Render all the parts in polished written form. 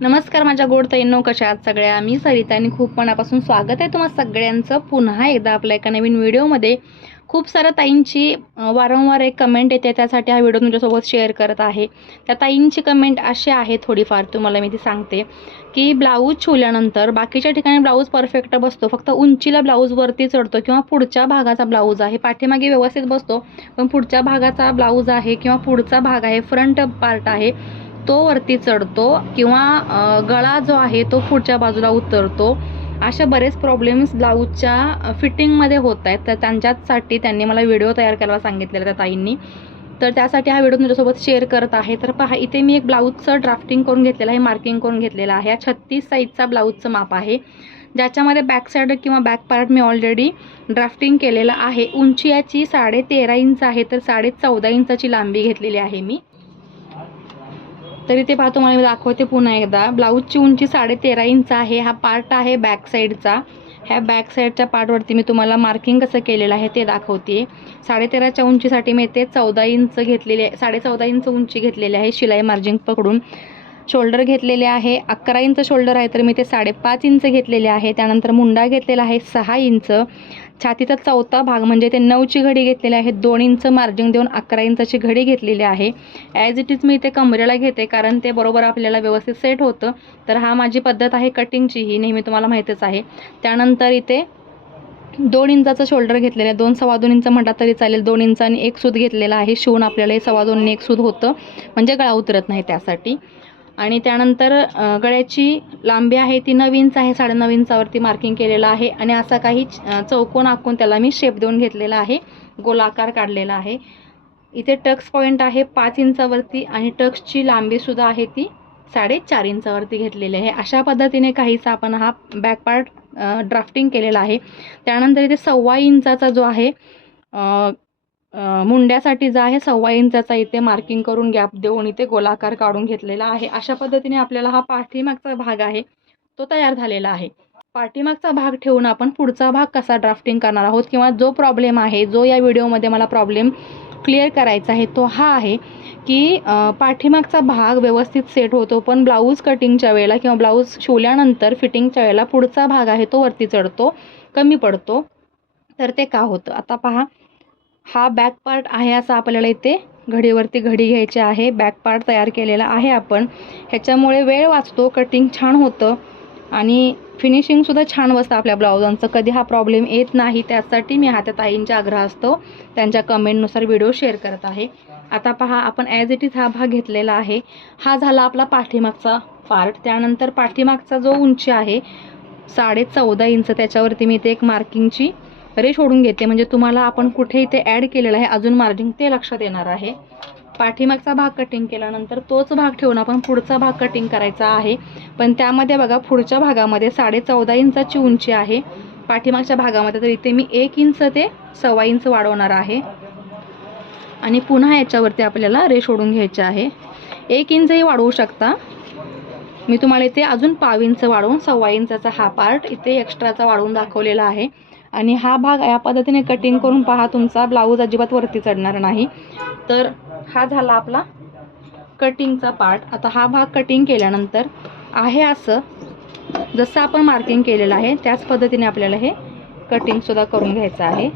नमस्कार माझ्या गोड ताईंनो, कशा आहात सगळ्या? मी सरिता आणि खूप मनापासून स्वागत आहे तुम्हा सगळ्यांचं पुन्हा एकदा आपल्या एका नवीन व्हिडिओमध्ये. खूप साऱ्या ताईंची वारंवार एक कमेंट येते, त्यासाठी हा व्हिडिओ तुमच्यासोबत शेअर करत आहे. त्या ताईंची कमेंट अशी आहे, थोडीफार तुम्हाला मी ती सांगते की ब्लाऊज शिवल्यानंतर बाकीच्या ठिकाणी ब्लाऊज परफेक्ट बसतो, फक्त उंचीला ब्लाऊज वरती चढतो किंवा पुढच्या भागाचा ब्लाऊज आहे पाठीमागे व्यवस्थित बसतो, पण पुढच्या भागाचा ब्लाऊज आहे किंवा पुढचा भाग आहे, फ्रंट पार्ट आहे तो वरती चढतो किंवा गळा जो आहे तो पुढच्या बाजूला उतरतो. अशा बरेच प्रॉब्लेम्स ब्लाऊजच्या फिटिंगमध्ये होत आहेत. तर त्यांच्यासाठी त्यांनी मला व्हिडिओ तयार करायला सांगितलेला त्या ताईंनी. तर त्यासाठी हा व्हिडिओ तुमच्यासोबत शेअर करत आहे. तर पहा, इथे मी एक ब्लाऊजचं ड्राफ्टिंग करून घेतलेलं आहे, मार्किंग करून घेतलेलं आहे. 36 साईजचा ब्लाऊजचं माप आहे, ज्याच्यामध्ये बॅक साईड किंवा बॅक पार्ट मी ऑलरेडी ड्राफ्टिंग केलेलं आहे. उंची याची 13.5 इंच आहे, तर 14.5 इंचाची लांबी घेतलेली आहे मी. तरी ते पाहतो मला मी दाखवते पुन्हा एकदा. ब्लाऊजची उंची 13.5 इंच आहे. हा पार्ट आहे बॅक साईडचा. ह्या बॅक साईडच्या पार्टवरती मी तुम्हाला मार्किंग कसं केलेलं आहे ते दाखवते. 13.5च्या उंचीसाठी मी ते 14 इंच घेतलेले, 14.5 इंच उंची घेतलेली आहे शिलाई मार्जिन पकडून. शोल्डर घेतलेले आहे 11 इंच शोल्डर आहे, तर मी ते 5.5 इंच घेतलेले आहे. त्यानंतर मुंडा घेतलेला आहे 6 इंच. छातीचा चौथा भाग म्हणजे ते 9ची घडी घेतलेली आहे. 2 इंच मार्जिन देऊन 11 इंचाची घडी घेतलेली आहे. ॲज इट इज मी इथे कमरेला घेते, कारण ते बरोबर आपल्याला व्यवस्थित सेट होतं. तर हा माझी पद्धत आहे कटिंगची, ही नेहमी तुम्हाला माहीतच आहे. त्यानंतर इथे 2 इंचाचं शोल्डर घेतलेलं आहे. 2 सव्वा 2 इंच म्हटला तरी चालेल. 2 इंचांनी एक सूत घेतलेला आहे. शिवून आपल्याला हे सव्वा 2 एक सूत होतं, म्हणजे गळा उतरत नाही त्यासाठी. आणि त्यानंतर गळ्याची लांबी आहे ती 9 इंच आहे. 9.5 इंचावरती मार्किंग केलेलं आहे. आणि असा काही चौकोन आखून त्याला मी शेप देऊन घेतलेला आहे, गोलाकार काढलेला आहे. इथे टक्स पॉईंट आहे 5 इंचावरती आणि टक्सची लांबीसुद्धा आहे ती 4.5 इंचावरती घेतलेली आहे. अशा पद्धतीने काहीसा आपण हा बॅक पार्ट ड्राफ्टिंग केलेला आहे. त्यानंतर इथे 1.25 इंचाचा जो आहे मुंड्यासाठी जो आहे 1.25 इंचाचा इथे मार्किंग करून गॅप देऊन इथे गोलाकार काढून घेतलेला आहे. अशा पद्धतीने आपल्याला हा पाठीमागचा भाग आहे तो तयार झालेला आहे. पाठीमागचा भाग ठेवून आपण पुढचा भाग कसा ड्राफ्टिंग करणार आहोत, किंवा जो प्रॉब्लेम आहे, जो या व्हिडिओमध्ये मला प्रॉब्लेम क्लिअर करायचा आहे, तो हा आहे की पाठीमागचा भाग व्यवस्थित सेट होतो, पण ब्लाऊज कटिंगच्या वेळेला किंवा ब्लाऊज शिवल्यानंतर फिटिंगच्या वेळेला पुढचा भाग आहे तो वरती चढतो, कमी पडतो. तर ते का होतं? आता पहा, हा बॅक पार्ट आहे असा आपल्याला इथे घडीवरती घडी घ्यायची आहे. बॅक पार्ट तयार केलेला आहे आपण. ह्याच्यामुळे वेळ वाचतो, कटिंग छान होतं आणि फिनिशिंगसुद्धा छान बसतं आपल्या ब्लाऊजांचं. कधी हा प्रॉब्लेम येत नाही. त्यासाठी मी हा त्या ताईंच्या आग्रहास्तव त्यांच्या कमेंटनुसार व्हिडिओ शेअर करत आहे. आता पहा, आपण ॲज इट इज हा भाग घेतलेला आहे. हा झाला आपला पाठीमागचा पार्ट. त्यानंतर पाठीमागचा जो उंची आहे 14.5 इंच, त्याच्यावरती मी इथे एक मार्किंगची रेष ओढून घेते, म्हणजे तुम्हाला आपण कुठे इथे ॲड केलेलं आहे अजून मार्जिन ते लक्षात येणार आहे. पाठीमागचा भाग कटिंग केल्यानंतर तोच भाग ठेवून आपण पुढचा भाग कटिंग करायचा आहे. पण त्यामध्ये बघा, पुढच्या भागामध्ये 14.5 इंचाची उंची आहे पाठीमागच्या भागामध्ये, तर इथे मी 1 इंच ते 1.25 इंच वाढवणार आहे. आणि पुन्हा याच्यावरती आपल्याला रेष ओढून घ्यायची आहे. 1 इंचही वाढवू शकता. मी तुम्हाला इथे अजून 1.25 इंच वाढवून 1.25 इंचाचा हा पार्ट इथे एक्स्ट्राचा वाढवून दाखवलेला आहे. आणि हा भाग या पद्धतीने कटिंग करून पहा, तुमचा ब्लाऊज अजिबात वरती चढणार नाही. तर हा झाला आपला कटिंगचा पार्ट. आता हा भाग कटिंग केल्यानंतर आहे असं जसं आपण मार्किंग केलेलं आहे त्याच पद्धतीने आपल्याला हे कटिंगसुद्धा करून घ्यायचं आहे.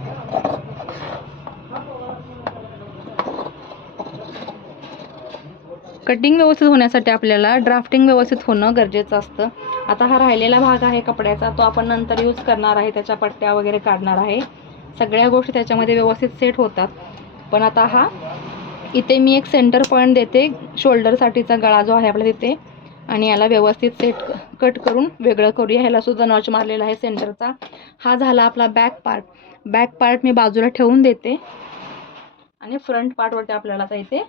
कटिंग व्यवस्थित होण्यासाठी आपल्याला ड्राफ्टिंग व्यवस्थित होणं गरजेचं असतं. आता हा राहिलेला भाग आहे कपड्याचा, तो आपण नंतर यूज करणार आहे. त्याच्या पट्ट्या वगैरे काढणार आहे. सगळ्या गोष्टी त्याच्यामध्ये व्यवस्थित सेट होतात. पण आता हा इथे मी एक सेंटर पॉईंट देते शोल्डरसाठीचा गळा जो आहे आपला तिथे, आणि याला व्यवस्थित सेट कट करून वेगळं करूया. ह्याला सुद्धा नॉच मारलेला आहे सेंटरचा. हा झाला आपला बॅक पार्ट. बॅक पार्ट मी बाजूला ठेवून देते आणि फ्रंट पार्टवरती आपल्याला आता इथे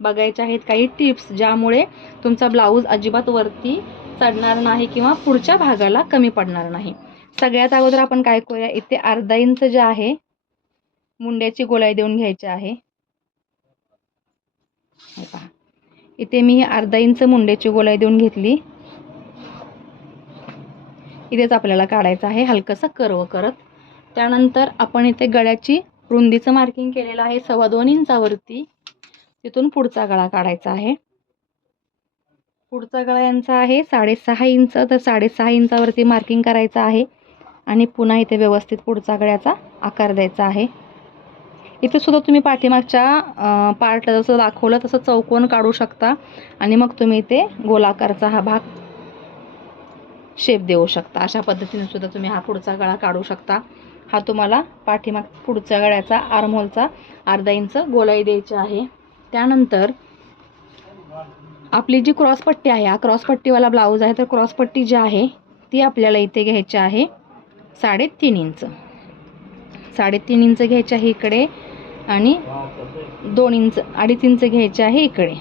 बघायचे आहेत काही टिप्स, ज्यामुळे तुमचा ब्लाऊज अजिबात वरती चढणार नाही किंवा पुढच्या भागाला कमी पडणार नाही. सगळ्यात अगोदर आपण काय करूया, इथे अर्धा इंच जे आहे मुंड्याची गोलाई देऊन घ्यायची आहे. इथे मी अर्धा इंच मुंड्याची गोलाई देऊन घेतली. इथेच आपल्याला काढायचं आहे हलकंसं कर्व करत. त्यानंतर आपण इथे गळ्याची रुंदीचं मार्किंग केलेलं आहे 2.25 इंचावरती. तिथून पुढचा गळा काढायचा आहे. पुढचा गळा यांचा आहे 6.5 इंच, तर 6.5 इंचावरती मार्किंग करायचं आहे आणि पुन्हा इथे व्यवस्थित पुढचा गळ्याचा आकार द्यायचा आहे. इथे सुद्धा तुम्ही पाठीमागच्या पार्ट जसं दाखवलं तसं चौकोन काढू शकता आणि मग तुम्ही इथे गोलाकारचा हा भाग शेप देऊ शकता. अशा पद्धतीने सुद्धा तुम्ही हा पुढचा गळा काढू शकता. हा तुम्हाला पाठीमाग पुढच्या गळ्याचा आर्महोलचा अर्धा इंच गोलाई द्यायची आहे. त्यानंतर आपली जी क्रॉसपट्टी आहे, हा क्रॉसपट्टीवाला ब्लाऊज आहे, तर क्रॉसपट्टी जी आहे ती आपल्याला इथे घ्यायची आहे 3.5 इंच. 3.5 इंच घ्यायची आहे इकडे आणि 2 इंच 2.5 इंच घ्यायचे आहे इकडे.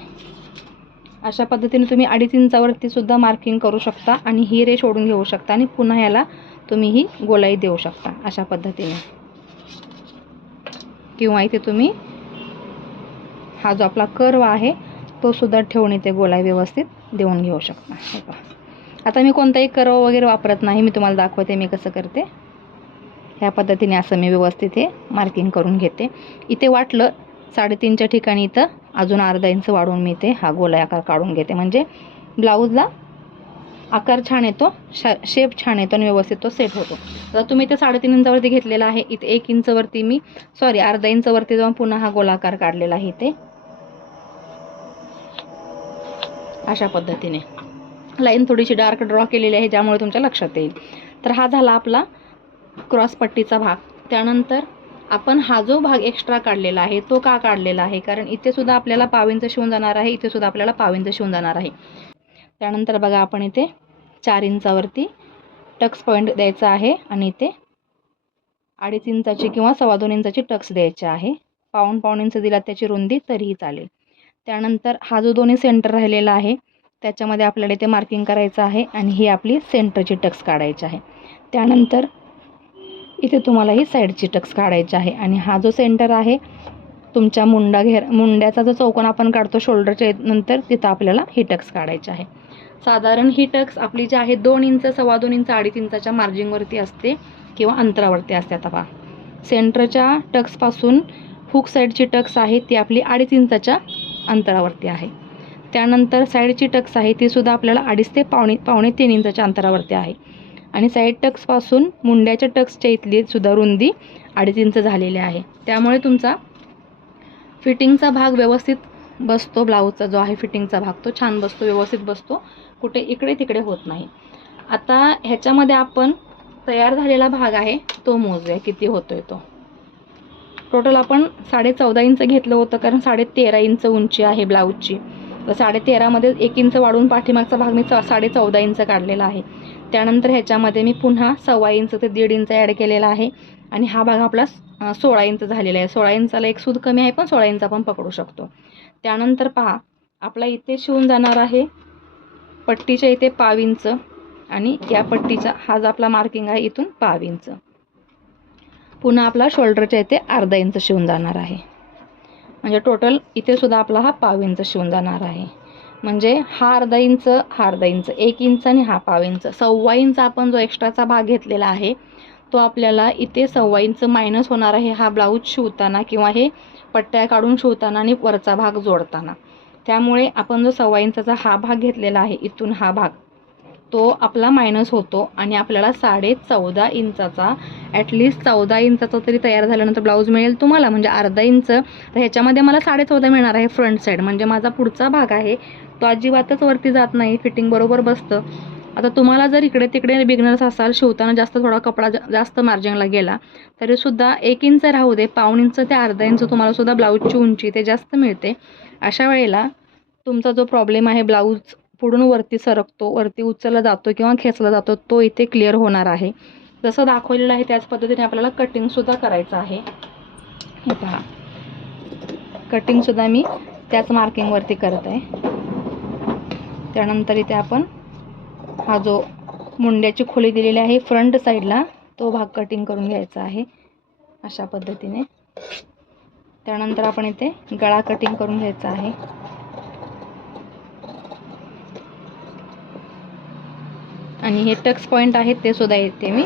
अशा पद्धतीने तुम्ही 2.5 इंचावरती सुद्धा मार्किंग करू शकता आणि ही रेष ओढून घेऊ शकता आणि पुन्हा याला तुम्ही ही गोलाई देऊ शकता अशा पद्धतीने. किंवा इथे तुम्ही हा जो आपला कर्व आहे तो सुद्धा ठेवून इथे गोलाई व्यवस्थित देऊन घेऊ शकता. आता मी कोणताही कर्व वगैरे वापरत नाही, मी तुम्हाला दाखवते मी कसं करते. ह्या पद्धतीने असं मी व्यवस्थित हे मार्किंग करून घेते. इथे वाटलं 3.5च्या ठिकाणी इथं अजून अर्धा इंच वाढवून मी इथे हा गोलाई आकार काढून घेते, म्हणजे ब्लाऊजला आकार छान येतो, शेप छान येतो आणि व्यवस्थित तो सेट होतो. तर तुम्ही इथे 3.5 इंचावरती घेतलेला आहे, इथे 1 इंचवरती मी अर्धा इंचवरती जाऊन पुन्हा हा गोलाकार काढलेला आहे इथे. अशा पद्धतीने लाईन थोडीशी डार्क ड्रॉ केलेली आहे ज्यामुळे तुमच्या लक्षात येईल. तर हा झाला आपला क्रॉसपट्टीचा भाग. त्यानंतर आपण हा जो भाग एक्स्ट्रा काढलेला आहे तो का काढलेला आहे, कारण इथे सुद्धा आपल्याला पाव इंच शिवून जाणार आहे, इथे सुद्धा आपल्याला पाव इंच शिवून जाणार आहे. त्यानंतर बघा आपण इथे 4 इंचावरती टक्स पॉईंट द्यायचा आहे आणि इथे 2.5 इंचाची किंवा 2.25 इंचाची टक्स द्यायचे आहे. पाऊण इंच दिला त्याची रुंदी तरीही चालेल. त्यानंतर हा जो दोन्ही सेंटर राहिलेला आहे त्याच्यामध्ये आपल्याला इथे मार्किंग करायचं आहे आणि ही आपली सेंटरची टक्स काढायची आहे. त्यानंतर इथे तुम्हाला ही साईडची टक्स काढायची आहे आणि हा जो सेंटर आहे तुमच्या मुंड्याचा जो चौकोन आपण काढतो शोल्डरच्या नंतर तिथं आपल्याला ही टक्स काढायची आहे. साधारण ही टक्स आपली जी आहे 2 इंच, 2.25 इंच, 2.5 इंचाच्या मार्जिंगवरती असते किंवा अंतरावरती असते. आता पहा सेंटरच्या टक्सपासून हुक साईडची टक्स आहे ती आपली 2.5 इंचाच्या अंतरावरती आहे. त्यानंतर साईडची टक्स आहे ती सुद्धा आपल्याला 2.5 ते पावणे 3 इंचाच्या अंतरावरती आहे आणि साईड टक्सपासून मुंड्याच्या टक्सच्या इथली सुद्धा रुंदी 2.5 इंच झालेली आहे. त्यामुळे तुमचा फिटिंगचा भाग व्यवस्थित बसतो. ब्लाऊजचा जो आहे फिटिंगचा भाग तो छान बसतो, व्यवस्थित बसतो, कुठे इकडे तिकडे होत नाही. आता ह्याच्यामध्ये आपण तयार झालेला भाग आहे तो मोजूया किती होतोय तो. टोटल आपण 14.5 इंच घेतलं होतं कारण 13.5 इंच उंची आहे ब्लाऊजची. तर 13.5 मध्ये 1 इंच वाढवून पाठीमागचा भाग मी 14.5 इंच काढलेला आहे. त्यानंतर ह्याच्यामध्ये मी पुन्हा 1.25 इंच ते 1.5 इंच ॲड केलेला आहे आणि हा भाग आपला 16 इंच झालेला आहे. 16 इंचाला एक सूद कमी आहे पण 16 इंच आपण पकडू शकतो. त्यानंतर पहा आपला इथे शिवून जाणार आहे पट्टीच्या इथे पाव इंच आणि या पट्टीचा हा जो आपला मार्किंग आहे इथून पाव इंच. पुन्हा आपला शोल्डरच्या इथे अर्धा इंच शिवून जाणार आहे, म्हणजे टोटल इथे सुद्धा आपला हा पाव इंच शिवून जाणार आहे. म्हणजे हा अर्धा इंच, 1 इंच आणि हा पाव इंच, 1.25 इंच आपण जो एक्स्ट्राचा भाग घेतलेला आहे तो आपल्याला इथे 1.25 इंच मायनस होणार आहे हा ब्लाऊज शिवताना किंवा हे पट्ट्या काढून शिवताना आणि वरचा भाग जोडताना. त्यामुळे आपण जो 1.25 इंचाचा हा भाग घेतलेला आहे इथून हा भाग तो आपला मायनस होतो आणि आपल्याला 14.5 इंचाचा ॲटलिस्ट 14 इंचाचा तरी तयार झाल्यानंतर ब्लाऊज मिळेल तुम्हाला, म्हणजे अर्धा इंच. तर ह्याच्यामध्ये मला 14.5 मिळणार आहे फ्रंट साईड, म्हणजे माझा पुढचा भाग आहे तो अजिबातच वरती जात नाही, फिटिंग बरोबर बसतं. आता तुम्हाला जर इकडे तिकडे बिगनर्स असाल, शिवताना जास्त थोडा कपडा जास्त मार्जिंगला गेला तरीसुद्धा 1 इंच राहू दे, पाऊण इंच ते अर्धा इंच तुम्हाला सुद्धा ब्लाऊजची उंची ते जास्त मिळते. अशा वेळेला तुमचा जो प्रॉब्लेम आहे ब्लाऊज पुढून वरती सरकतो, वरती उचलला जातो किंवा खेचला जातो तो इथे क्लिअर होणार आहे. जसं दाखवलेलं आहे त्याच पद्धतीने आपल्याला कटिंगसुद्धा करायचं आहे. हे पहा कटिंगसुद्धा मी त्याच मार्किंगवरती करत आहे. त्यानंतर इथे आपण हा जो मुंड्याची खोली दिलेली आहे फ्रंट साईडला तो भाग कटिंग करून घ्यायचा आहे अशा पद्धतीने. त्यानंतर आपण इथे गळा कटिंग करून घ्यायचा आहे. आणि हे टक्स पॉईंट आहेत ते सुद्धा येते मी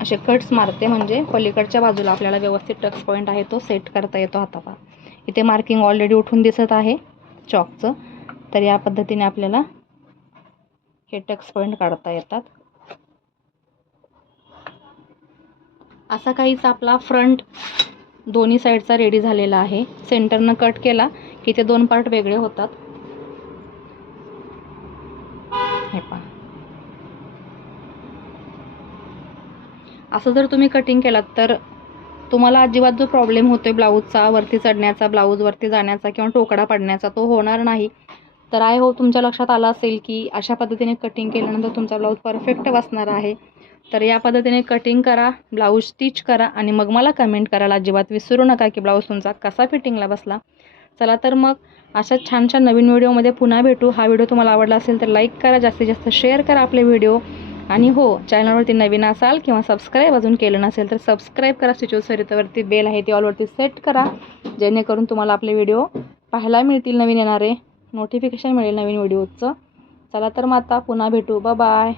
असे कट्स मारते, म्हणजे पलीकडच्या बाजूला आपल्याला व्यवस्थित टक्स पॉईंट आहे तो सेट करता येतो हातापा. इथे मार्किंग ऑलरेडी उठून दिसत आहे चॉकचं. तर या पद्धतीने आपल्याला हे टक्स पॉईंट काढता येतात. असा काहीच आपला फ्रंट दोन्ही साईडचा रेडी झालेला आहे. सेंटरनं कट केला की ते 2 पार्ट वेगळे होतात. हे पहा, असं जर तुम्ही कटिंग केलात तर तुम्हाला अजिबात जो प्रॉब्लेम होतोय ब्लाऊजचा वरती चढण्याचा, ब्लाऊज वरती जाण्याचा किंवा टोकडा पडण्याचा तो होणार नाही. तर आय होप तुमच्या लक्षात आलं असेल की अशा पद्धतीने कटिंग केल्यानंतर तुमचा ब्लाऊज परफेक्ट बसणार आहे. तर या पद्धतीने कटिंग करा, ब्लाऊज स्टिच करा आणि मग मला कमेंट करायला अजिबात विसरू नका की ब्लाऊज तुमचा कसा फिटिंगला बसला. चला तर मग अशा छान छान नवीन व्हिडिओमध्ये पुन्हा भेटू. हा व्हिडिओ तुम्हाला आवडला असेल तर लाईक करा, जास्तीत जास्त शेअर करा आपले व्हिडिओ. आणि हो, चॅनलवरती नवीन असाल किंवा सबस्क्राईब अजून केलं नसेल तर सबस्क्राईब करा. स्टिचो सरितावरती बेल आहे ती ऑलवरती सेट करा, जेणेकरून तुम्हाला आपले व्हिडिओ पाहायला मिळतील, नवीन येणारे नोटिफिकेशन मिळेल नवीन व्हिडिओचं. चला तर मग आता पुन्हा भेटू. बाय.